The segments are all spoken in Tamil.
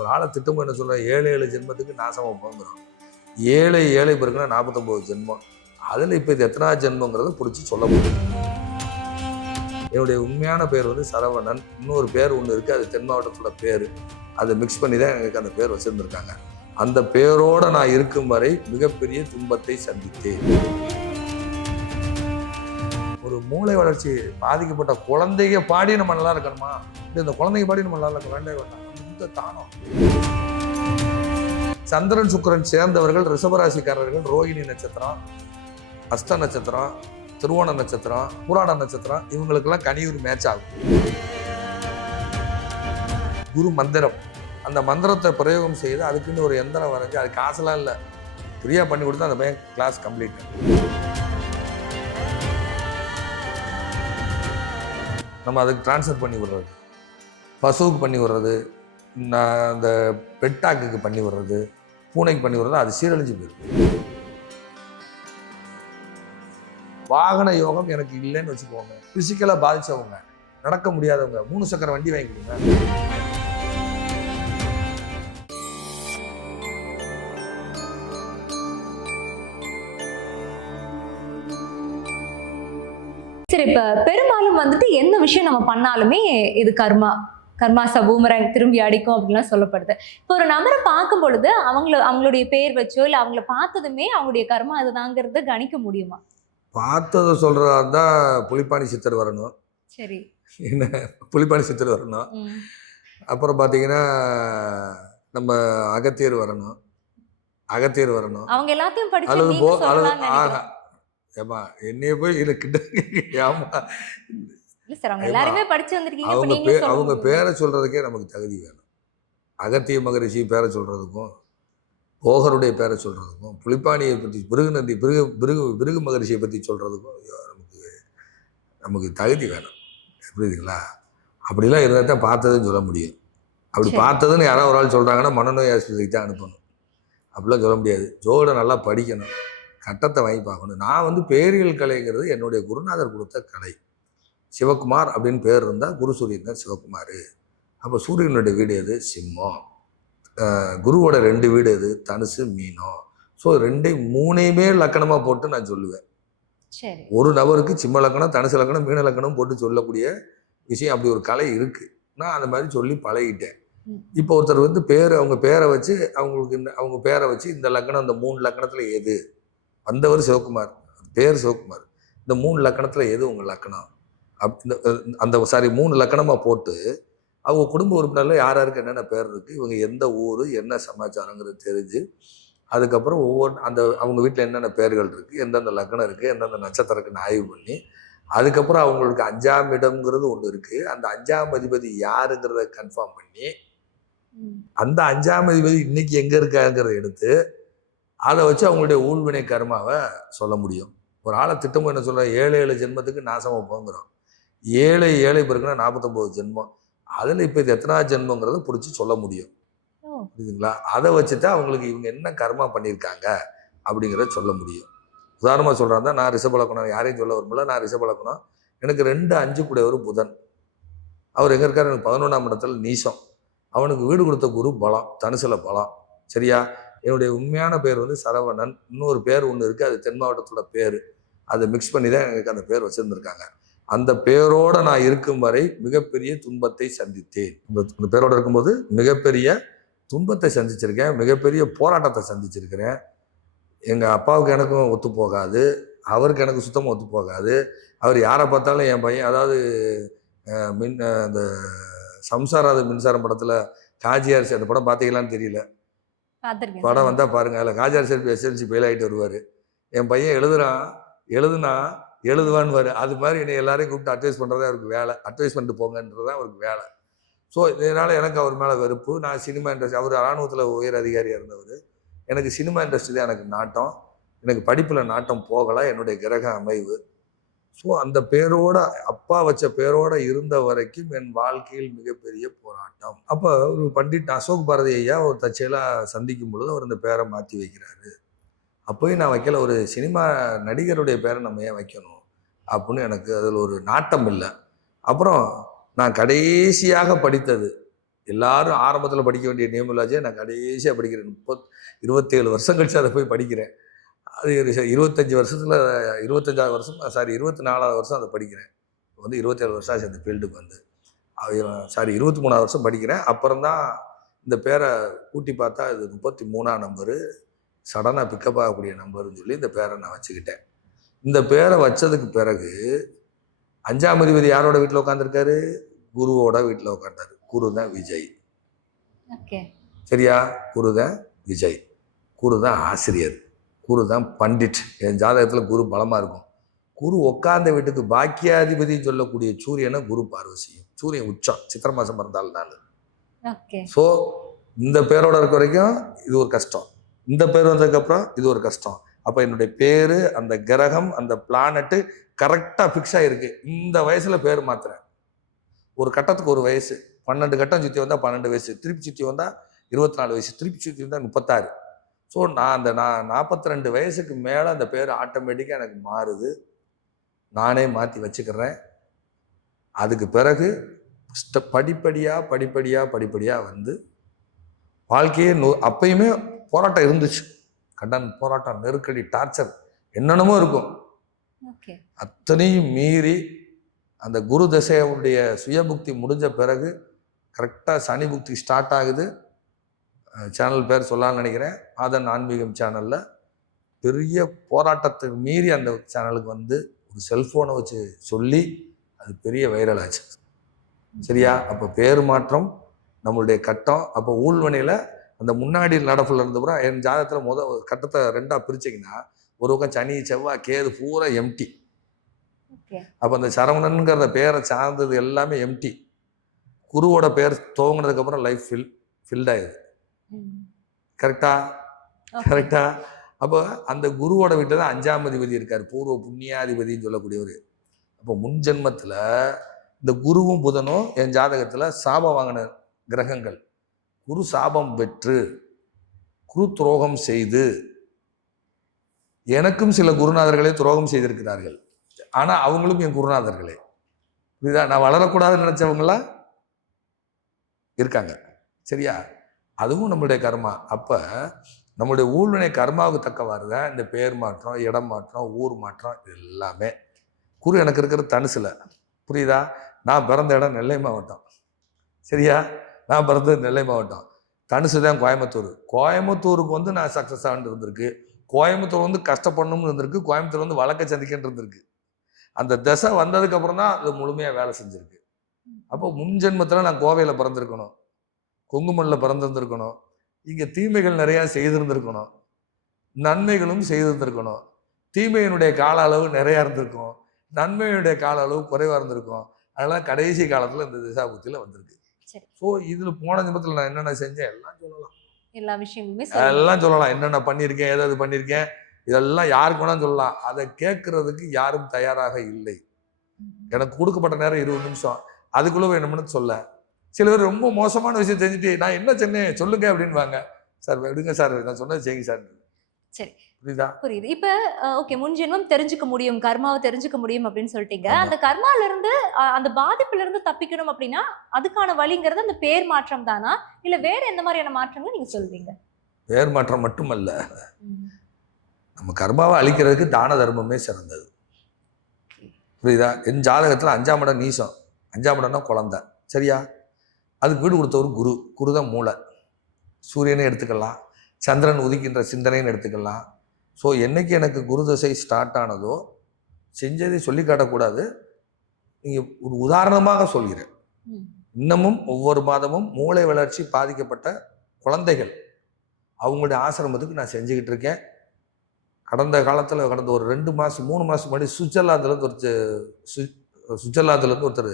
ஒரு ஆளை திட்டம் என்ன சொல்கிறேன் ஏழு ஏழு ஜென்மத்துக்கு நாசமாக போங்கிறோம் ஏழை ஏழை பிறகுனா நாற்பத்தொம்போது ஜென்மம். அதில் இப்போ இது எத்தனா ஜென்மங்கிறத பிடிச்சி சொல்ல முடியும். என்னுடைய உண்மையான பேர் வந்து சரவணன். இன்னொரு பேர் ஒன்று இருக்குது அது தென் மாவட்டத்தோட பேர். அதை மிக்ஸ் பண்ணி தான் எனக்கு அந்த பேர் வச்சுருந்துருக்காங்க. அந்த பேரோட நான் இருக்கும் வரை மிகப்பெரிய துன்பத்தை சந்தித்தேன். ஒரு மூளை வளர்ச்சி பாதிக்கப்பட்ட குழந்தைங்க பாடி நம்ம நல்லா இருக்கணுமா? இந்த குழந்தைங்க பாடி நம்ம நல்லா இருக்க வேண்டாம் வேண்டாம். சுத்த தானம். சந்திரன் சுக்கிரன் சேர்ந்தவர்கள் ரிஷபராசிக்காரர்கள் ரோகிணி நட்சத்திரம் அஸ்த நட்சத்திரம் திருவோண நட்சத்திரம் புராண நட்சத்திரம் இவங்களுக்கெல்லாம் கனியூர் மேட்ச் ஆகும். குரு மந்திரம். அந்த மந்திரத்தை பிரயோகம் செய்து அதுக்குன்னு ஒரு எந்திரம் வரைஞ்சி அது காசுலாம் இல்லை. ஃப்ரீயாக பண்ணி கொடுத்தா அந்த பையன் கிளாஸ் கம்ப்ளீட் நம்ம அதுக்கு டிரான்ஸ்ஃபர் பண்ணி விடுறது. பசுவுக்கு பண்ணி விடுறது. நான் அந்த பெட்டாக்குக்கு பண்ணி விடுறது பூனைக்கு பண்ணி விடுறது அது சீரழிஞ்சு போயிருக்கு. வாகன யோகம் எனக்கு இல்லைன்னு வச்சுக்கோங்க. ஃபிசிக்கலாக பாதிச்சவங்க நடக்க முடியாதவங்க மூணு சக்கர வண்டி வாங்கி கொடுங்க. சரி இப்ப பெரும்பாலும் வந்துட்டு எந்த விஷயம் நம்ம பண்ணாலுமே இது கர்மா? கர்மா சபூமரங் திரும்பி அடிக்கும் அப்படின்லாம் சொல்லப்படுது. இப்போ ஒரு நபரை பார்க்கும் பொழுது அவங்கள அவங்களுடைய பேர் வச்சோ இல்லை அவங்கள பார்த்ததுமே அவங்களுடைய கர்மா அதுதாங்கிறத கணிக்க முடியுமா? பார்த்ததை சொல்கிறதா இருந்தால் புலிப்பாணி சித்தர் வரணும். சரி. என்ன? புலிப்பாணி சித்தர் வரணும். அப்புறம் பார்த்தீங்கன்னா நம்ம அகத்தியர் வரணும். அகத்தியர் வரணும். அவங்க எல்லாத்தையும் படிச்சு அல்லது போ அல்லது நினைக்கிறேன். ஏமா என்னைய போய் இது கிட்ட ஏமா இல்ல சார் அவங்க எல்லாருமே படிச்சு வந்திருக்கீங்க அவங்க பே அவங்க பேரை சொல்றதுக்கே நமக்கு தகுதி வேணும். அகத்திய மகரிஷி பேரை சொல்றதுக்கும் போகருடைய பேரை சொல்றதுக்கும் புலிப்பாணியை பற்றி பிருகுநந்தி பிருகு பிருகு பிருகு மகரிஷியை பற்றி சொல்றதுக்கும் ஐயோ, நமக்கு நமக்கு தகுதி வேணும். புரியுதுங்களா? அப்படிலாம் இருந்தால் தான் பார்த்ததுன்னு சொல்ல முடியும். அப்படி. பார்த்ததுன்னு யாராவது ஒரு ஆள் சொல்கிறாங்கன்னா மனநோய் ஆஸ்பத்திரிக்கு தான் அனுப்பணும். அப்படிலாம் சொல்ல முடியாது. ஜோட நல்லா படிக்கணும். கட்டத்தை வாங்கி பார்க்கணும். நான் வந்து பேரியல் கலைங்கிறது என்னுடைய குருநாதர் கொடுத்த கலை. சிவகுமார் அப்படின்னு பேர் இருந்தால் குரு சூரியன் தான் சிவகுமார். அப்போ சூரியனுடைய வீடு எது? சிம்மம். குருவோட ரெண்டு வீடு எது? தனுசு மீனம். ஸோ ரெண்டையும் மூணையுமே லக்கணமாக போட்டு நான் சொல்லுவேன். ஒரு நபருக்கு சிம்ம லக்கணம் தனுசு லக்கணம் மீன லக்கணம் போட்டு சொல்லக்கூடிய விஷயம் அப்படி ஒரு கலை இருக்குது நான் அந்த மாதிரி சொல்லி பழகிட்டேன். இப்போ ஒருத்தர் வந்து பேர் அவங்க பேரை வச்சு அவங்களுக்கு இந்த அவங்க பேரை வச்சு இந்த லக்கணம் இந்த மூணு லக்கணத்தில் எது? வந்தவர் சிவகுமார் பேர் சிவகுமார். இந்த மூணு லக்கணத்தில் எது உங்கள் லக்கணம்? அப் இந்த அந்த சாரி மூணு லக்கணமாக போட்டு அவங்க குடும்ப உறுப்பினரில் யார் யாருக்கு என்னென்ன பேர் இருக்குது இவங்க எந்த ஊர் என்ன சமாச்சாரங்கிறது தெரிஞ்சு அதுக்கப்புறம் ஒவ்வொரு அந்த அவங்க வீட்டில் என்னென்ன பேர்கள் இருக்குது எந்தெந்த லக்னம் இருக்குது எந்தெந்த நட்சத்திரம் இருக்குன்னு ஆய்வு பண்ணி அதுக்கப்புறம் அவங்களுக்கு அஞ்சாம் இடம்ங்கிறது ஒன்று இருக்குது அந்த அஞ்சாம் அதிபதி யாருங்கிறத கன்ஃபார்ம் பண்ணி. அந்த அஞ்சாம் அதிபதி இன்னைக்கு எங்கே இருக்காங்கிறத எடுத்து அதை வச்சு அவங்களுடைய ஊழ்வினை கர்மாவை சொல்ல முடியும். ஒரு ஆளை திட்டம் என்ன சொல்கிறேன் ஏழு ஏழு ஜென்மத்துக்கு நாசமாக போங்கிறோம். ஏழை ஏழை பிறகுனா நாற்பத்தொம்போது ஜென்மம். அதில் இப்போ இது எத்தனாவது ஜென்மங்கிறத பிடிச்சி சொல்ல முடியும். புரியுதுங்களா? அதை வச்சுட்டு அவங்களுக்கு இவங்க என்ன கர்மா பண்ணியிருக்காங்க அப்படிங்கிறத சொல்ல முடியும். உதாரணமாக சொல்கிறாங்க நான் ரிஷபலக்கணம் யாரையும் சொல்ல வரும்ல நான் ரிஷபலக்கணம் எனக்கு ரெண்டு அஞ்சு கூட ஒரு புதன். அவர் எங்கே இருக்கார்? எனக்கு பதினொன்றாம் இடத்துல நீசம். அவனுக்கு வீடு கொடுத்த குரு பலம் தனுசுல பலம். சரியா? என்னுடைய உண்மையான பேர் வந்து சரவணன். இன்னொரு பேர் ஒன்று இருக்குது அது தென் மாவட்டத்தோட பேர். அதை மிக்ஸ் பண்ணி தான் எனக்கு அந்த பேர் வச்சுருந்துருக்காங்க. அந்த பேரோட நான் இருக்கும் வரை மிகப்பெரிய துன்பத்தை சந்தித்தேன். இந்த இந்த பேரோட இருக்கும்போது மிகப்பெரிய துன்பத்தை சந்திச்சிருக்கேன். மிகப்பெரிய போராட்டத்தை சந்திச்சிருக்கிறேன். எங்கள் அப்பாவுக்கு எனக்கும் ஒத்து போகாது. அவருக்கு எனக்கு சுத்தமாக ஒத்து போகாது. அவர் யாரை பார்த்தாலும் என் பையன் அதாவது மின் அந்த சம்சாராத மின்சாரம் படத்தில் காஜியாரிசி அந்த படம் பார்த்தீங்களான்னு தெரியல. படம். வந்தால் பாருங்க. அதில் காஜியார் செல்வி எஸ்எல்சி ஃபெயில் ஆகிட்டு வருவார். என் பையன் எழுதுறான். எழுதுனா எழுதுவான்னு அது மாதிரி என்னை எல்லாரையும் கூப்பிட்டு அட்வைஸ் பண்ணுறதா அவருக்கு வேலை. அட்வைஸ் பண்ணிட்டு போங்கன்றது தான் அவருக்கு வேலை. ஸோ இதனால் எனக்கு அவர் மேலே வெறுப்பு. நான் சினிமா இண்டஸ்ட்ரி அவர் இராணுவத்தில் உயர் அதிகாரியாக இருந்தவர். எனக்கு சினிமா இண்டஸ்ட்ரி தான் எனக்கு நாட்டம். எனக்கு படிப்பில் நாட்டம் போகலை. என்னுடைய கிரக அமைவு. ஸோ அந்த பேரோட அப்பா வச்ச பேரோட இருந்த வரைக்கும் என் வாழ்க்கையில் மிகப்பெரிய போராட்டம். அப்போ ஒரு பண்டிட் அசோக் பாரதி ஐயா ஒரு தற்செயலாக சந்திக்கும் பொழுது அவர் இந்த பேரை மாற்றி வைக்கிறாரு. அப்போயும் நான் வைக்கல. ஒரு சினிமா நடிகருடைய பேரை நம்ம ஏன் வைக்கணும்? அப்படின்னு எனக்கு அதில் ஒரு நாட்டம் இல்லை. அப்புறம் நான் கடைசியாக படித்தது எல்லாரும் ஆரம்பத்தில் படிக்க வேண்டிய நியமலாஜியை நான் கடைசியாக படிக்கிறேன். முப்பத் இருபத்தேழு வருஷம் கழிச்சு அதை போய் படிக்கிறேன். அது இருபத்தஞ்சி வருஷத்தில் இருபத்தஞ்சாவது வருஷம் சாரி இருபத்தி நாலாவது வருஷம் அதை படிக்கிறேன். இப்போ வந்து இருபத்தேழு வருஷம் ஆச்சு அந்த ஃபீல்டுக்கு வந்து. சாரி இருபத்தி மூணாவது வருஷம் படிக்கிறேன். அப்புறம் தான் இந்த பேரை கூட்டி பார்த்தா இது முப்பத்தி மூணாம் நம்பரு சடனாக பிக்கப் ஆகக்கூடிய நம்பர்னு சொல்லி இந்த பேரை நான் வச்சுக்கிட்டேன். இந்த பேரை வச்சதுக்கு பிறகு அஞ்சாம் அதிபதி யாரோட வீட்டில் உட்காந்துருக்காரு குருவோட வீட்டில் உட்காந்தாரு குரு தான் விஜய். ஓகே. சரியா? குரு தான் விஜய். குரு தான் ஆசிரியர். குரு தான் பண்டிட். என் ஜாதகத்தில் குரு பலமாக இருக்கும். குரு உட்கார்ந்த வீட்டுக்கு பாக்கியாதிபதின்னு சொல்லக்கூடிய சூரியனை குரு பார்வை செய்யும். சூரியன் உச்சம். சித்திர மாதம் பிறந்தால் ஓகே. ஸோ இந்த பேரோட இருக்க வரைக்கும் இது ஒரு கஷ்டம். இந்த பேர் வந்ததுக்கப்புறம் இது ஒரு கஷ்டம். அப்போ என்னுடைய பேர் அந்த கிரகம் அந்த பிளானட்டு கரெக்டாக ஃபிக்ஸ் ஆகிருக்கு இந்த வயசில் பேர் மாத்துறேன். ஒரு கட்டத்துக்கு ஒரு வயசு. பன்னெண்டு கட்டம் சுற்றி வந்தால் பன்னெண்டு வயசு. திருப்பி சுற்றி வந்தால் இருபத்தி நாலு வயசு. திருப்பி சுற்றி வந்தால் முப்பத்தாறு. ஸோ நான் அந்த நான் நாற்பத்தி ரெண்டு வயசுக்கு மேலே அந்த பேர் ஆட்டோமேட்டிக்காக எனக்கு மாறுது. நானே மாற்றி வச்சுக்கிறேன். அதுக்கு பிறகு ஸ்டெப் படிப்படியாக படிப்படியாக படிப்படியாக வந்து வாழ்க்கையே நோ அப்பயுமே போராட்டம் இருந்துச்சு. கடன் போராட்டம் நெருக்கடி டார்ச்சர் என்னென்னமோ இருக்கும். ஓகே. அத்தனையும் மீறி அந்த குரு தசையுடைய சுயபுக்தி முடிஞ்ச பிறகு கரெக்டாக சனி புக்தி ஸ்டார்ட் ஆகுது. சேனல் பேர் சொல்லலாம்னு நினைக்கிறேன். ஆதன் ஆன்மீகம் சேனலில் பெரிய போராட்டத்தை மீறி அந்த சேனலுக்கு வந்து ஒரு செல்ஃபோனை வச்சு சொல்லி அது பெரிய வைரல் ஆச்சு. சரியா? அப்போ பேர் மாற்றம் நம்மளுடைய கட்டம் அப்போ ஊழ்வனையில் அந்த முன்னாடி நடப்பில் இருந்தப்புறம் என் ஜாதகத்தில் முத கட்டத்தை ரெண்டாக பிரிச்சிங்கன்னா ஒரு பக்கம் சனி செவ்வாய் கேது பூரா எம்டி அப்போ அந்த சரவணன்கிற பேரை சார்ந்தது எல்லாமே எம்டி குருவோட பேர் துவங்கினதுக்கப்புறம் லைஃப் ஃபில் ஃபில்ட் ஆயிடுது. கரெக்டா கரெக்டா அப்போ அந்த குருவோட வீட்டில் தான் அஞ்சாம் அதிபதி இருக்கார். பூர்வ புண்ணியாதிபதின்னு சொல்லக்கூடியவர். அப்போ முன் ஜென்மத்தில் இந்த குருவும் புதனும் என் ஜாதகத்தில் சாபம் வாங்கின கிரகங்கள். குரு சாபம் பெற்று குரு துரோகம் செய்து எனக்கும் சில குருநாதர்களே துரோகம் செய்திருக்கிறார்கள். ஆனால் அவங்களும் என் குருநாதர்களே. புரியுதா? நான் வளரக்கூடாதுன்னு நினச்சவங்களா இருக்காங்க. சரியா? அதுவும் நம்மளுடைய கர்மா. அப்போ நம்மளுடைய ஊழ்வினை கர்மாவுக்கு தக்கவாறு தான் இந்த பேர் மாற்றம் இடம் மாற்றம் ஊர் மாற்றம் இது எல்லாமே. குரு எனக்கு இருக்கிற தனுசில். புரியுதா? நான் பிறந்த இடம் நெல்லை மாவட்டம். சரியா? நான் பிறந்தது நெல்லை மாவட்டம். தனுசு தான் கோயம்புத்தூர். கோயம்புத்தூருக்கு வந்து நான் சக்ஸஸ் ஆகிட்டு இருந்திருக்கு. கோயம்புத்தூர் வந்து கஷ்டப்படணும்னு இருந்திருக்கு. கோயம்புத்தூர் வந்து வழக்க சந்திக்கன்னு இருந்திருக்கு. அந்த தசை வந்ததுக்கப்புறம் தான் அது முழுமையாக வேலை செஞ்சுருக்கு. அப்போ முன் ஜென்மத்தில் நான் கோவையில் பிறந்திருக்கணும். கொங்குமல்லில் பிறந்திருந்திருக்கணும். இங்கே தீமைகள் நிறையா செய்திருந்திருக்கணும். நன்மைகளும் செய்திருந்திருக்கணும். தீமையினுடைய கால அளவு நிறையா இருந்திருக்கும். நன்மையினுடைய கால அளவு குறைவாக இருந்திருக்கும். அதெல்லாம் கடைசி காலத்தில் இந்த திசா புத்தியில் வந்திருக்கு. ஸோ இதில் போன ஜென்மத்தில் நான் என்னென்ன செஞ்சேன்? எல்லாம் சொல்லலாம். எல்லா விஷயங்களுமே. எல்லாம் சொல்லலாம். என்னென்ன பண்ணியிருக்கேன்? ஏதாவது பண்ணியிருக்கேன்? இதெல்லாம் யாருக்கு வேணாலும் சொல்லலாம். அதை கேட்கறதுக்கு யாரும் தயாராக இல்லை. எனக்கு கொடுக்கப்பட்ட நேரம் இருபது நிமிஷம். அதுக்குள்ள வேணும்னு சொல்ல. சில பேர் ரொம்ப மோசமான விஷயம் செஞ்சுட்டு நான் என்ன சொன்னேன் சொல்லுங்க அப்படின்வாங்க சார் விடுங்க சார். நான் சொன்னது செய்யுங்க சார். சரி. புரியுதா? புரியுது. இப்ப ஓகே முன் ஜென்மம் தெரிஞ்சுக்க முடியும் கர்மாவை தெரிஞ்சுக்க முடியும் அப்படின்னு சொல்லிட்டீங்க. அந்த கர்மால இருந்து அந்த பாதிப்புல இருந்து தப்பிக்கணும் அப்படின்னா அதுக்கான வழிங்கிறது அந்த பேர் மாற்றம் தானா? இல்ல வேற எந்த மாதிரியான மாற்றங்கள் நீங்க சொல்றீங்க? பேர் மாற்றம் மட்டுமல்ல. நம்ம கர்மாவை அழிக்கிறதுக்கு தான தர்மமே சிறந்தது. புரியுதா? என் ஜாதகத்தில் அஞ்சாம் இடம் நீசம். அஞ்சாம் இடம்னா குழந்தை. சரியா? அதுக்கு வீடு கொடுத்தவர் குரு. குரு தான் மூளை. சூரியனை எடுத்துக்கலாம். சந்திரன் உதிக்கின்ற சிந்தனைன்னு எடுத்துக்கலாம். ஸோ என்னைக்கு எனக்கு குரு தசை ஸ்டார்ட் ஆனதோ செஞ்சதை சொல்லி காட்டக்கூடாது நீங்கள் ஒரு உதாரணமாக சொல்கிறேன். இன்னமும் ஒவ்வொரு மாதமும் மூளை வளர்ச்சி பாதிக்கப்பட்ட குழந்தைகள். அவங்களுடைய ஆசிரமத்துக்கு நான் செஞ்சுக்கிட்டு இருக்கேன். கடந்த காலத்தில் கடந்த ஒரு ரெண்டு மாதம் மூணு மாதம் முன்னாடி சுவிட்சர்லாந்துலேருந்து ஒரு சுவிட்சர்லாந்துலேருந்து ஒருத்தர்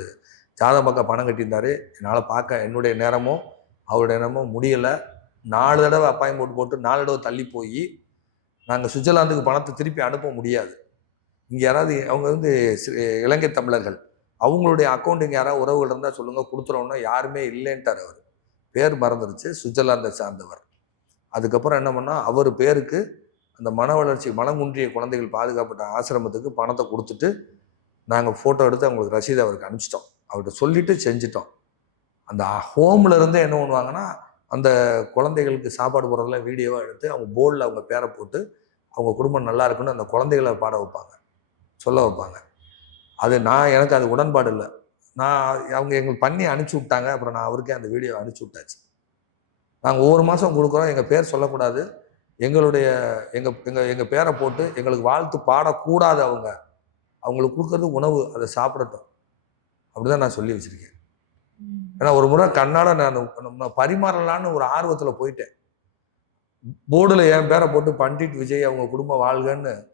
ஜாதகம் பார்க்க பணம் கட்டியிருந்தாரு. என்னால் பார்க்க என்னுடைய நேரமும் அவருடைய நேரமும் முடியலை. நாலு தடவை அப்பாயின்மெண்ட் போட்டு நாலு தடவை தள்ளி போய் நாங்கள் சுவிட்சர்லாந்துக்கு பணத்தை திருப்பி அனுப்ப முடியாது. இங்கே யாராவது அவங்க வந்து இலங்கை தமிழர்கள். அவங்களுடைய அக்கௌண்ட் இங்கே யாராவது உறவுகள் இருந்தால் சொல்லுங்கள் கொடுத்துறோன்னா யாருமே இல்லைன்ட்டார் அவர். பேர் மறந்துருச்சு சுவிட்சர்லாந்தை சார்ந்தவர். அதுக்கப்புறம் என்ன பண்ணால் அவர் பேருக்கு அந்த மன வளர்ச்சி மனமுன்றிய குழந்தைகள் பாதுகாப்பட்ட ஆசிரமத்துக்கு பணத்தை கொடுத்துட்டு நாங்கள் ஃபோட்டோ எடுத்து அவங்களுக்கு ரசீதை அவருக்கு அனுப்பிச்சிட்டோம். அவர்கிட்ட சொல்லிவிட்டு செஞ்சிட்டோம். அந்த ஹோமில் இருந்தே என்ன பண்ணுவாங்கன்னா அந்த குழந்தைகளுக்கு சாப்பாடு போடுறதெல்லாம் வீடியோவாக எடுத்து அவங்க போர்டில் அவங்க பேரை போட்டு அவங்க குடும்பம் நல்லா இருக்குன்னு அந்த குழந்தைகளை பாட வைப்பாங்க. சொல்ல வைப்பாங்க. அது நான் எனக்கு அது உடன்பாடு இல்லை. நான் அவங்க எங்களுக்கு பண்ணி அனுப்பிச்சி விட்டாங்க. அப்புறம் நான் அவருக்கே அந்த வீடியோ அனுப்பிச்சி விட்டாச்சு. நாங்கள் ஒவ்வொரு மாதம் கொடுக்குறோம். எங்கள் பேர் சொல்லக்கூடாது. எங்களுடைய எங்கள் எங்கள் எங்கள் பேரை போட்டு எங்களுக்கு வாழ்த்து பாடக்கூடாது அவங்க. அவங்களுக்கு கொடுக்குறது உணவு. அதை சாப்பிடட்டும். அப்படிதான் நான் சொல்லி வச்சுருக்கேன். ஏன்னா ஒரு முறை கண்ணாட நான் பரிமாறலான்னு ஒரு ஆர்வத்தில் போயிட்டேன். போர்டில் என் பேரை போட்டு பண்டிட் விஜய் அவங்க குடும்ப வாழ்கன்னு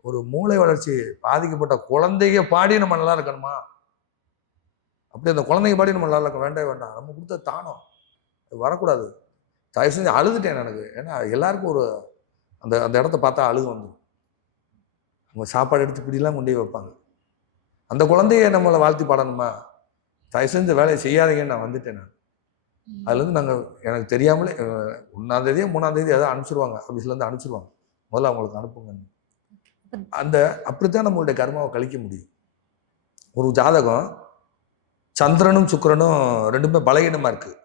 ஒரு மூளை வளர்ச்சி பாதிக்கப்பட்ட குழந்தைய பாடி நம்ம நல்லா இருக்கணுமா? அப்படி அந்த குழந்தைங்க பாடி நம்ம நல்லா இருக்க வேண்டாம் வேண்டாம். நம்ம கொடுத்த தானம். அது வரக்கூடாது. தயவு செஞ்சு அழுதுட்டேன் எனக்கு. ஏன்னா எல்லாருக்கும் ஒரு அந்த அந்த இடத்த பார்த்தா அழுகு வந்துடும் அவங்க சாப்பாடு எடுத்து பிடிலாம் கொண்டு போய் வைப்பாங்க. அந்த குழந்தைய நம்மளை வாழ்த்தி பாடணுமா? தயவு செஞ்சு வேலையை செய்யாதீங்கன்னு நான் வந்துட்டேன் நான். அதுலேருந்து நாங்கள் எனக்கு தெரியாமலே அஹ், ஒண்ணாம் தேதியோ மூணாம் தேதி ஏதாவது அனுப்பிச்சிருவாங்க ஆஃபீஸ்லேருந்து அனுப்பிச்சிருவாங்க. முதல்ல அவங்களுக்கு அனுப்புங்க. அந்த அப்படித்தான் நம்மளுடைய கர்மாவை கழிக்க முடியும். ஒரு ஜாதகம் சந்திரனும் சுக்கிரனும் ரெண்டுமே பலகீனமாக இருக்குது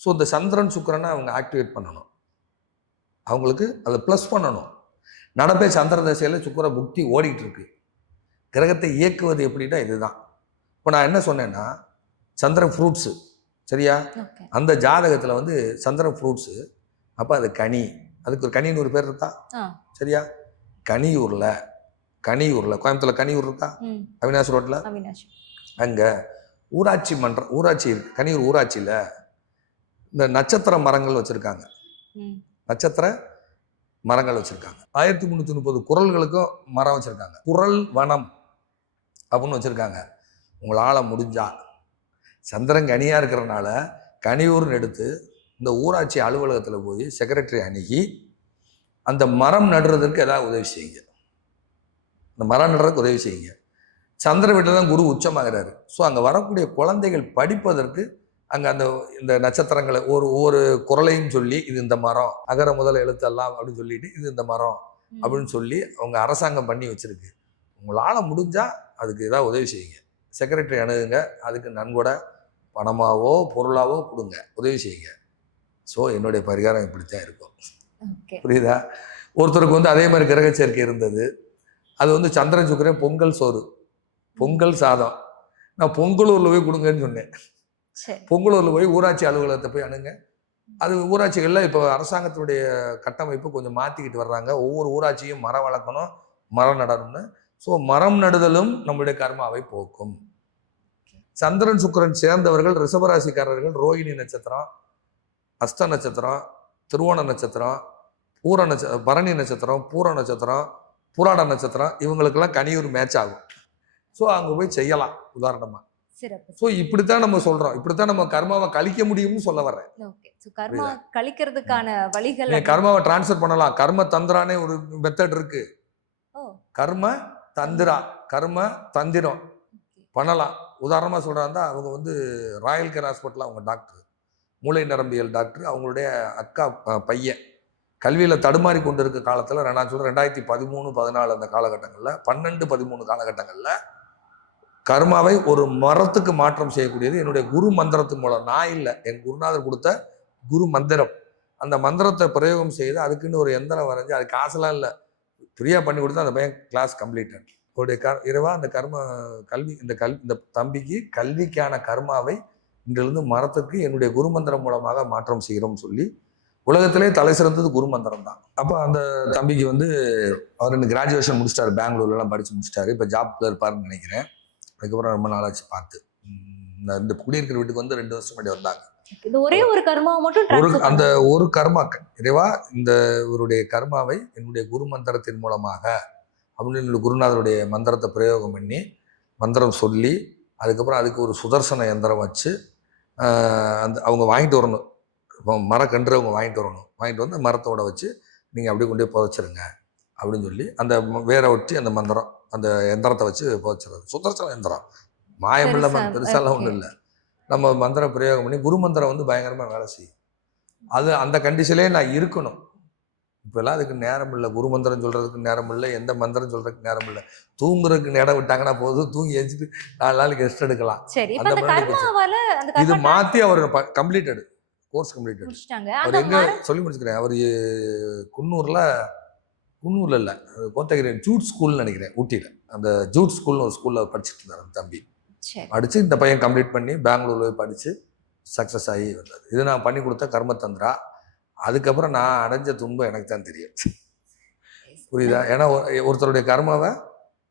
ஸோ இந்த சந்திரன் சுக்கிரனை அவங்க ஆக்டிவேட் பண்ணணும். அவங்களுக்கு அதை ப்ளஸ் பண்ணணும். நடப்பே சந்திர தசையில் சுக்கிர புக்தி ஓடிட்டு இருக்கு. கிரகத்தை இயக்குவது எப்படின்னா இதுதான். இப்போ நான் என்ன சொன்னேன்னா சந்திரன் ஃப்ரூட்ஸு சரியா? அந்த ஜாதகத்தில் வந்து சந்திரன் ஃப்ரூட்ஸு அப்போ அது கனி. அதுக்கு ஒரு கனின்னு ஒரு பேர் இருக்கா. சரியா? கனியூரில் கனியூரில். கோயம்புத்தூர்ல கனியூர் இருக்கா. அவினாஷ் ரோட்டில் அங்கே ஊராட்சி மன்றம் ஊராட்சி இருக்கு கனியூர் ஊராட்சியில் இந்த நட்சத்திர மரங்கள் வச்சுருக்காங்க. நட்சத்திர மரங்கள் வச்சுருக்காங்க. ஆயிரத்தி முந்நூற்றி முப்பது குரல்களுக்கும் மரம் வச்சுருக்காங்க. குரல் வனம் அப்படின்னு வச்சுருக்காங்க. உங்களால் முடிஞ்சா. சந்திரன் கனியாக இருக்கிறனால கனியூர்னு எடுத்து இந்த ஊராட்சி அலுவலகத்தில் போய் செக்ரட்டரி அணுகி அந்த மரம் நடுறதுக்கு ஏதாவது உதவி செய்யுங்க. இந்த மரம் நடுறதுக்கு உதவி செய்யுங்க. சந்திர வீட்டில் தான் குரு உச்சமாகிறாரு. ஸோ அங்கே வரக்கூடிய குழந்தைகள் படிப்பதற்கு அங்கே அந்த இந்த நட்சத்திரங்களை ஒரு ஒவ்வொரு குரலையும் சொல்லி இது இந்த மரம் அகர முதல எழுத்தெல்லாம் அப்படின்னு சொல்லிட்டு இது இந்த மரம். அப்படின்னு சொல்லி அவங்க அரசாங்கம் பண்ணி வச்சிருக்கு. உங்களால் முடிஞ்சா அதுக்கு ஏதாவது உதவி செய்யுங்க. செக்ரட்டரி அணுகுங்க. அதுக்கு நன்கொடை பணமாவோ பொருளாவோ கொடுங்க. உதவி செய்யுங்க. ஸோ என்னுடைய பரிகாரம் இப்படித்தான் இருக்கும். புரியுதா? ஒருத்தருக்கு வந்து அதே மாதிரி கிரக சேர்க்கை இருந்தது. அது வந்து சந்திரன் சுக்கரன் பொங்கல் சோறு. பொங்கல் சாதம். நான் பொங்கலூரில் போய் கொடுங்கன்னு சொன்னேன். பொங்கலூரில் போய் ஊராட்சி அலுவலகத்தை போய் அணுங்க அது ஊராட்சிகளில் இப்போ அரசாங்கத்தினுடைய கட்டமைப்பு கொஞ்சம் மாற்றிக்கிட்டு வர்றாங்க. ஒவ்வொரு ஊராட்சியும் மரம் வளர்க்கணும் மரம் நடணும்னு ஸோ மரம் நடுதலும் நம்மளுடைய கர்மாவை போக்கும். சந்திரன் சுக்கிரன் சேர்ந்தவர்கள் ரிஷபராசிக்காரர்கள் ரோகிணி நட்சத்திரம் அஸ்த நட்சத்திரம் திருவோண நட்சத்திரம் பூர நட்ச பரணி நட்சத்திரம் பூர நட்சத்திரம் பூராட நட்சத்திரம் இவங்களுக்கெல்லாம் கனியூர் மேட்ச் ஆகும். ஸோ அங்கே போய் செய்யலாம் உதாரணமாக ஸோ இப்படித்தான் நம்ம சொல்றோம். இப்படித்தான் நம்ம கர்மாவை கழிக்க முடியும்னு சொல்ல வர்றேன். கர்மா கழிக்கிறதுக்கான வழிகள் கர்மாவை டிரான்ஸ்ஃபர் பண்ணலாம். கர்ம தந்திரானே ஒரு மெத்தட் இருக்கு. கர்ம தந்திரா கர்ம தந்திரம். பண்ணலாம். உதாரணமாக சொல்கிறாந்தா அவங்க வந்து ராயல் கேர் ஹாஸ்பிட்டல் அவங்க டாக்டர். மூளை நரம்பியல் டாக்டர். அவங்களுடைய அக்கா பையன். கல்வியில் தடுமாறி கொண்டு இருக்க காலத்தில் நான் சொல்கிறேன் ரெண்டாயிரத்தி பதிமூணு பதினாலு அந்த காலகட்டங்களில் பன்னெண்டு பதிமூணு காலகட்டங்களில் கர்மாவை ஒரு மரத்துக்கு மாற்றம் செய்யக்கூடியது. என்னுடைய குரு மந்திரத்தின் மூலம். நான் இல்லை. என் குருநாதர் கொடுத்த குரு மந்திரம். அந்த மந்திரத்தை பிரயோகம் செய்து அதுக்குன்னு ஒரு எந்திரம் வரைஞ்சி அது காசுலாம் இல்லை. ஃப்ரீயாக பண்ணி கொடுத்தா அந்த பையன் கிளாஸ் கம்ப்ளீட்டட் அவருடைய க இரவா அந்த கர்ம கல்வி இந்த கல் இந்த தம்பிக்கு கல்விக்கான கர்மாவை இன்றிலிருந்து மரத்துக்கு என்னுடைய குருமந்திரம் மூலமாக மாற்றம் செய்கிறோம் சொல்லி உலகத்திலே தலை சிறந்தது குருமந்திரம் தான். அப்போ அந்த தம்பிக்கு வந்து அவர் இந்த கிராஜுவேஷன் முடிச்சிட்டாரு பெங்களூர்லாம் படித்து முடிச்சிட்டாரு. இப்போ ஜாப்ல இருப்பாருன்னு நினைக்கிறேன். அதுக்கப்புறம் ரொம்ப நாளாச்சு பார்த்து. இந்த- இந்த குடியிருக்கிற வீட்டுக்கு வந்து ரெண்டு வருஷம் முன்னாடி வந்தாங்க. இது ஒரே ஒரு கர்மாவை மட்டும் ஒரு அந்த. ஒரு கர்மா இறைவா இந்த இவருடைய கர்மாவை என்னுடைய குரு மந்திரத்தின் மூலமாக அப்படின்னு என்னுடைய குருநாதருடைய மந்திரத்தை பிரயோகம் பண்ணி மந்திரம் சொல்லி அதுக்கப்புறம் அதுக்கு ஒரு சுதர்சன யந்திரம் வச்சு அந்த அவங்க வாங்கிட்டு வரணும். இப்போ மரக்கன்று அவங்க வாங்கிட்டு வரணும். வாங்கிட்டு வந்து மரத்தோட வச்சு நீங்கள் அப்படியே கொண்டு போய் புதைச்சிருங்க அப்படின்னு சொல்லி அந்த வேரை ஒட்டி அந்த மந்திரம் அந்த எந்திரத்தை வச்சு புதைச்சிடுறது. சுதர்சன யந்திரம். மாயமில்ல பெருசா, பெருசாலாம் ஒன்றும். இல்லை. நம்ம மந்திரம் பிரயோகம் பண்ணி குரு மந்திரம் வந்து பயங்கரமாக வேலை செய்யும். அது அந்த கண்டிஷன்லேயே நான் இருக்கணும். இப்பெல்லாம் அதுக்கு நேரம் இல்லை. குரு மந்திரம் சொல்றதுக்கு நேரம் இல்லை. எந்த மந்திரம் சொல்றதுக்கு நேரம் இல்லை. தூங்குறதுக்கு நேரம் விட்டாங்கன்னா போதும். தூங்கி எழுச்சிட்டு நாலு நாளைக்கு ரெஸ்ட் எடுக்கலாம். இது மாத்தி அவர் கம்ப்ளீட்டட் கோர்ஸ் கம்ப்ளீட்டட் அவர் எங்க சொல்லி முடிச்சுக்கிறேன். அவர் குன்னூர்ல குன்னூர்ல இல்ல. கோத்தகிரி ஜூட் ஸ்கூல்னு நினைக்கிறேன். ஊட்டியில. அந்த ஜூட் ஸ்கூல்னு ஒரு ஸ்கூல்ல படிச்சுட்டு இருந்தார் அந்த தம்பி. படிச்சு இந்த பையன் கம்ப்ளீட் பண்ணி பெங்களூர்ல போய் படிச்சு சக்ஸஸ் ஆகி வந்தார். இது நான் பண்ணி கொடுத்த கர்மத்தந்திரா அதுக்கப்புறம் நான் அடைஞ்ச துன்பம் எனக்கு தான் தெரியும். புரியுதா? ஏன்னா ஒரு- ஒருத்தருடைய கர்மாவை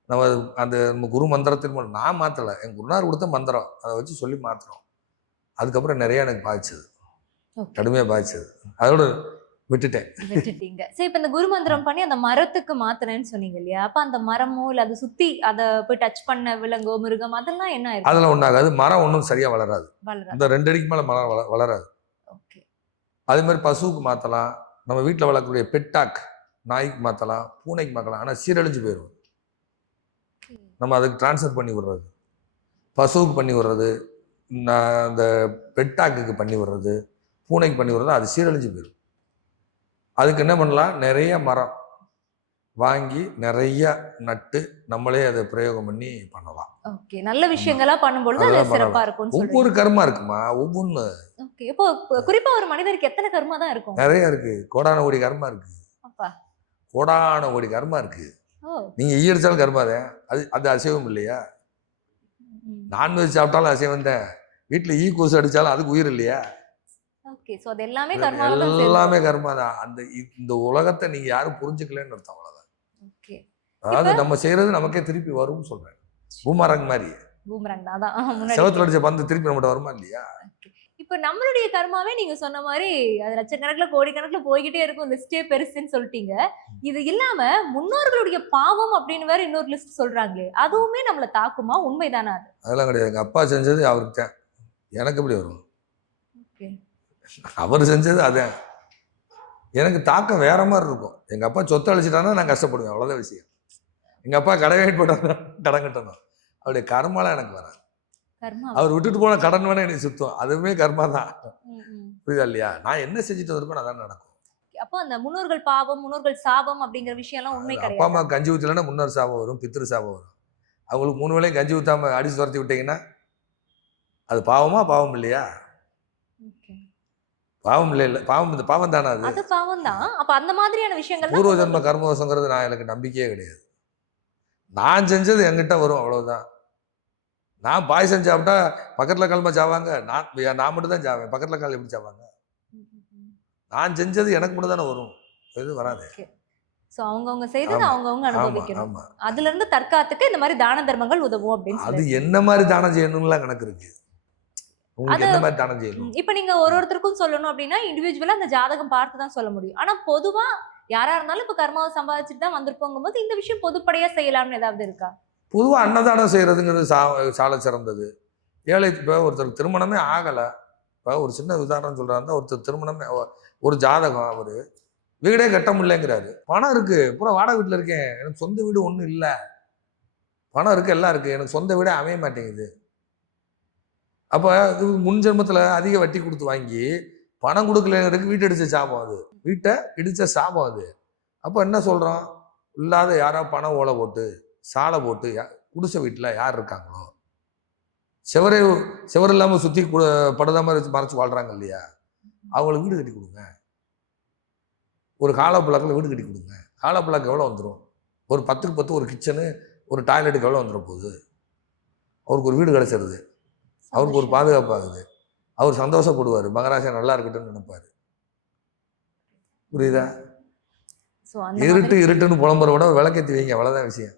நம்ம அந்த நம்ம குரு மந்திரத்தின் மூலம் நான் மாற்றலை என் குருநார் கொடுத்த மந்திரம். அதை வச்சு சொல்லி மாத்துறோம். அதுக்கப்புறம் நிறைய எனக்கு பாதிச்சது. கடுமையாக பாதிச்சது அதோட விட்டுட்டேன். விட்டுட்டீங்க. சரி இப்ப இந்த குரு மந்திரம் பண்ணி அந்த மரத்துக்கு மாத்துறேன்னு சொன்னீங்க இல்லையா? அப்ப அந்த மரமோ இல்ல அதை சுத்தி அத போய் டச் பண்ண விலங்கோ மிருகம் அதெல்லாம் என்ன ஆயிருக்கும் அதெல்லாம் ஒன்றாகாது மரம் ஒன்றும் சரியாக வளராது. இந்த ரெண்டு அடிக்கு மேலே மரம் வள வளராது. ஓகே. அதே மாதிரி பசுவுக்கு மாற்றலாம் நம்ம வீட்டில் வளர்க்கக்கூடிய பெட்டாக் நாய்க்கு மாற்றலாம் பூனைக்கு மாற்றலாம் ஆனால் சீரழிஞ்சு போயிடும் நம்ம அதுக்கு ட்ரான்ஸ்ஃபர் பண்ணி விடுறது. பசுவுக்கு பண்ணி விடுறது. நான் இந்த பெட்டாக்குக்கு பண்ணி விடுறது. பூனைக்கு பண்ணி விடுறது. அது சீரழிஞ்சு போயிடும் அதுக்கு என்ன பண்ணலாம்? நிறைய மரம் வாங்கி நிறைய நட்டு நம்மளே அதை பிரயோகம் பண்ணி பண்ணலாம். ஓகே. நல்ல விஷயங்களா பண்ணும்பொழுது அது சிறப்பா. இருக்கும்னு ஒவ்வொரு கர்மா இருக்குமா? ஒவ்வொன்று ஓகே. இப்போ குறிப்பா ஒரு மனிதருக்கு எத்தனை கர்மா தான் இருக்கும்? நிறைய இருக்கு. கோடான கோடி கர்மா இருக்கு. அப்பா. கோடான கோடி கர்மா இருக்கு. நீங்க ஈயடிச்சாலும் கர்மாதே அது அது அசைவம் இல்லையா? நான்வெஜ் சாப்பிட்டாலும் அசைவம் தான். வீட்டில் ஈ கொசு அடிச்சாலும் அதுக்கு உயிர் இல்லையா? ஓகே சோ அது எல்லாமே கர்மால தான் எல்லாமே கர்மா தான். அந்த இந்த உலகத்தை நீங்க யாரும் புரிஞ்சுக்கலன்னு அர்த்தம் அவ்வளவுதான். ஓகே அதாவது நம்ம செய்யறது நமக்கே திருப்பி வரும்னு சொல்றேன் பூமரங் மாதிரி. பூமரங் தான் செவத்துல அடிச்ச பந்து திருப்பி நம்மகிட்ட வருமா இல்லையா? இப்போ நம்மளுடைய கர்மாவே நீங்க சொன்ன மாதிரி அது லட்சக்கணக்குல கோடிக்கணக்குல போய்கிட்டே இருக்கும். லிஸ்டே பெருசுன்னு சொல்லிட்டீங்க. இது இல்லாம முன்னோர்களுடைய பாவம் அப்படின்னு வேற இன்னொரு லிஸ்ட் சொல்றாங்களே அதுவுமே நம்மள தாக்குமா? உண்மைதானா அது? அதெல்லாம் கிடையாது எங்க அப்பா செஞ்சது அவருக்கு தான் எனக்கு எப்படி வரும்? அவர் செஞ்சது அதான் எனக்கு தாக்கம் வேற மாதிரி இருக்கும். எங்க அப்பா சொத்து அழிச்சிட்டானா நான் கஷ்டப்படுவேன். அவ்வளவுதான் விஷயம். எங்க அப்பா கடை வாங்கிட்டு போட்டாங்க கடன் கட்டணும். அவருடைய கர்மாலாம் எனக்கு வராது. அவர் விட்டுட்டு போன கடன் வேணா எனக்கு சுத்தம். அதுவுமே கர்மா தான். புரியுதா இல்லையா? நான் என்ன செஞ்சுட்டு வந்திருக்கோ அதான் நடக்கும். அப்போ அந்த முன்னோர்கள் பாவம் முன்னோர்கள் சாபம் அப்படிங்கிற விஷயம் எல்லாம் உண்மை அப்பா அம்மா கஞ்சி ஊற்றலைன்னா முன்னோர் சாபம் வரும் பித்திரு சாபம் வரும். அவங்களுக்கு மூணு வேளையும் கஞ்சி ஊத்தாம அடிச்சு துரத்தி விட்டீங்கன்னா அது பாவமா பாவம் இல்லையா. பாவம் இல்லை இல்லை. பாவம் இந்த பாவம் தானே அது? அது பாவம் தான். அப்ப அந்த மாதிரியான விஷயங்கள் பூர்வ ஜென்ம கர்மவசங்கிறது நான் எனக்கு நம்பிக்கையே கிடையாது. நான் செஞ்சது என்கிட்ட வரும் அவ்வளவுதான். நான் பாயசம் சாப்பிட்டா பக்கத்துல கிளம்ப சாவாங்க. நான் நான் மட்டும் தான் சாவேன். பக்கத்துல கால் எப்படி சாவாங்க? நான் செஞ்சது எனக்கு மட்டும் தானே வரும். எதுவும் வராது. சோ அவங்கவங்க செய்தது. அவங்கவங்க அனுபவிக்கணும். அதுல இருந்து தற்காத்துக்கு இந்த மாதிரி தான தர்மங்கள் உதவும் அப்படின்னு அது என்ன மாதிரி தானம் செய்யணும்லாம் கணக்கு இருக்கு. இப்ப நீங்க ஒரு ஒருத்தருக்கும் சொல்லணும் அப்படின்னா இண்டிவிஜுவலா அந்த ஜாதகம் பார்த்து தான் சொல்ல முடியும். ஆனா பொதுவா யாரா இருந்தாலும் இப்ப கர்மாவை சம்பாதிச்சுட்டு தான் வந்திருப்போங்கும் போது இந்த விஷயம் பொதுப்படையா செய்யலாம்னு ஏதாவது இருக்கா? பொதுவா அன்னதானம் செய்யறதுங்கிறது சா சால சிறந்தது. ஏழை இப்போ ஒருத்தர் திருமணமே ஆகலை. இப்போ ஒரு சின்ன உதாரணம் சொல்றாருந்தா ஒருத்தர் திருமணமே ஒரு ஜாதகம் அவர் வீடே கட்ட முடியலங்கிறாரு. பணம் இருக்கு. பூரா வாடகை வீட்டில் இருக்கேன். எனக்கு சொந்த வீடு ஒன்றும் இல்லை. பணம் இருக்கு எல்லாம் இருக்கு. எனக்கு சொந்த வீடே அமைய மாட்டேங்குது. அப்போ முன் ஜென்மத்தில் அதிக வட்டி கொடுத்து வாங்கி பணம் கொடுக்கலங்கிறதுக்கு வீட்டை இடிச்ச சாபம் அது. வீட்டை இடித்த சாபம் அது. அப்போ என்ன சொல்கிறோம் இல்லாத யாரோ பணம் ஓலை போட்டு சாலை போட்டு யா- குடிசை வீட்டில் யார் இருக்காங்களோ? செவரை செவர் இல்லாமல் சுற்றி படுதா மாதிரி வச்சு வாழ்கிறாங்க இல்லையா? அவங்களுக்கு வீடு கட்டி கொடுங்க. ஒரு காலா பிளாக்கில் வீடு கட்டி கொடுங்க. காலா பிளாக் எவ்வளோ வந்துடும் ஒரு பத்துக்கு பத்து ஒரு கிச்சனு ஒரு டாய்லெட்டுக்கு எவ்வளோ வந்துடும் போகுது? அவருக்கு ஒரு வீடு கிடச்சிருது. அவருக்கு ஒரு பாதுகாப்பு ஆகுது அவர் சந்தோஷப்படுவார். மகராசா நல்லா இருக்கட்டும்னு நினைப்பாரு. புரியுதா? இருட்டு இருட்டுன்னு புலம்புற விட விளக்கேற்றி வைங்க. அவ்வளோதான் விஷயம்.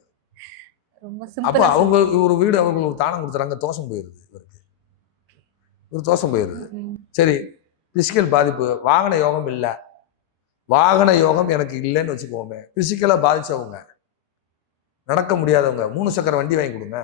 அப்போ அவங்களுக்கு ஒரு வீடு அவங்களுக்கு ஒரு தானம் கொடுத்துறாங்க. தோஷம் போயிடுது இவருக்கு. ஒரு தோஷம் போயிடுது சரி பிசிக்கல் பாதிப்பு. வாகன யோகம் இல்லை. வாகன யோகம் எனக்கு இல்லைன்னு வச்சுக்கோமே. பிசிக்கலாக பாதிச்சவங்க நடக்க முடியாதவங்க மூணு சக்கர வண்டி வாங்கி கொடுங்க.